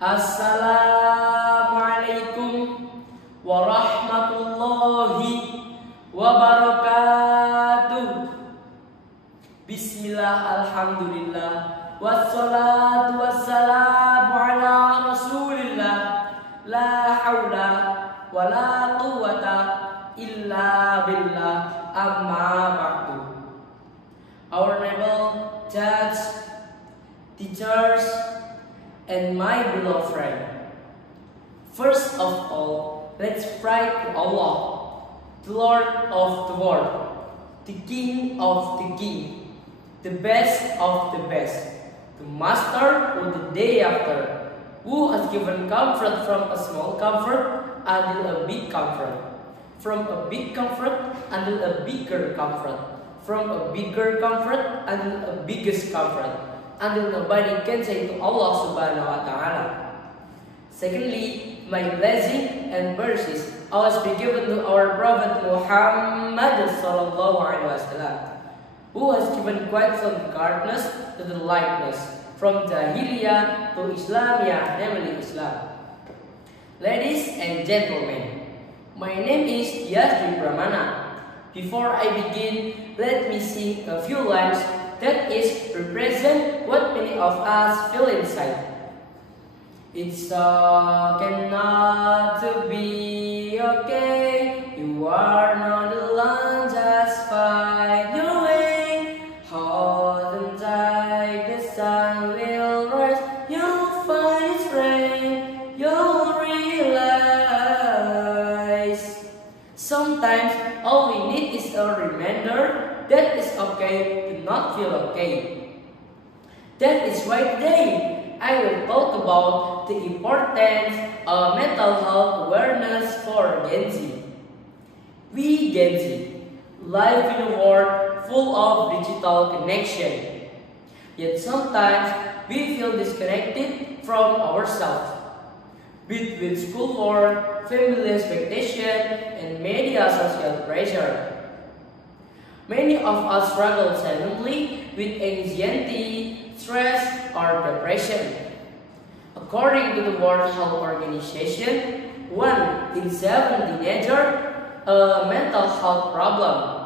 Assalamualaikum warahmatullahi wabarakatuh. Bismillah, alhamdulillah, wassalatu wassalamu ala rasulillah. La hawla wa la quwwata illa billah, amma ba'du. Our noble judge, teachers, and my beloved friend, first of all, let's pray to Allah, the Lord of the world, the King of the King, the best of the best, the Master of the day after, who has given comfort from a small comfort until a big comfort, from a big comfort until a bigger comfort, from a bigger comfort until a biggest comfort, until nobody can say to Allah Subhanahu wa Ta'ala. Secondly, my blessing and mercies always be given to our Prophet Muhammad Sallallahu Alaihi Wasallam, who has given quite some darkness to the lightness, from Jahiliyah to Islamiyah, namely Islam. Ladies and gentlemen, my name is Yasri Pramana. Before I begin, let me sing a few lines that is represent what many of us feel inside. It's cannot to be okay. You are not alone, just find your way. Hold on tight, the sun will rise. You'll find its rain, you'll realize. Sometimes all we need is a reminder that it's okay to not feel okay. That is why today I will talk about the importance of mental health awareness for Gen Z. We Gen Z live in a world full of digital connection. Yet sometimes we feel disconnected from ourselves. Between schoolwork, family expectation, and media social pressure, many of us struggle silently with anxiety, stress, or depression. According to the World Health Organization, 1 in 7 teenagers a mental health problem.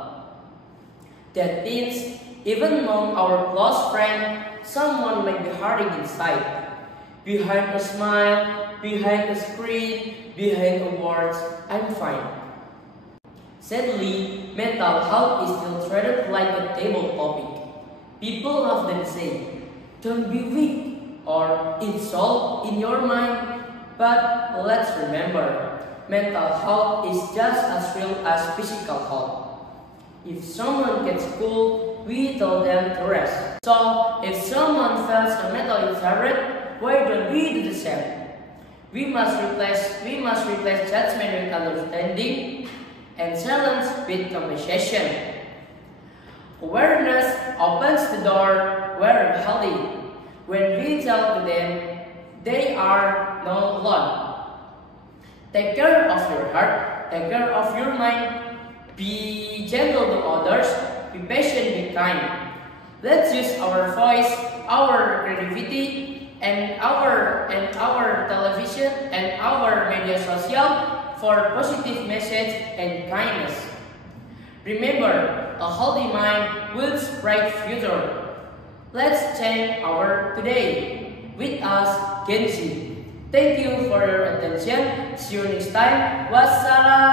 That means even among our close friends, someone might be hurting inside. Behind a smile, behind a screen, behind the words, I'm fine. Sadly, mental health is still treated like a table topic. People often say, don't be weak, or it's all in your mind. But let's remember, mental health is just as real as physical health. If someone gets cold, we tell them to rest. So, if someone feels mentally tired, why don't we do the same? We must replace judgment with understanding and silence with conversation. Awareness opens the door where healthy. When we tell to them, they are not alone. Take care of your heart, take care of your mind, be gentle to others, be patient, be kind. Let's use our voice, our creativity, and our television and our media social for positive message and kindness. Remember, a healthy mind builds bright future. Let's change our today with us, Gen Z. Thank you for your attention. See you next time. Wassalam.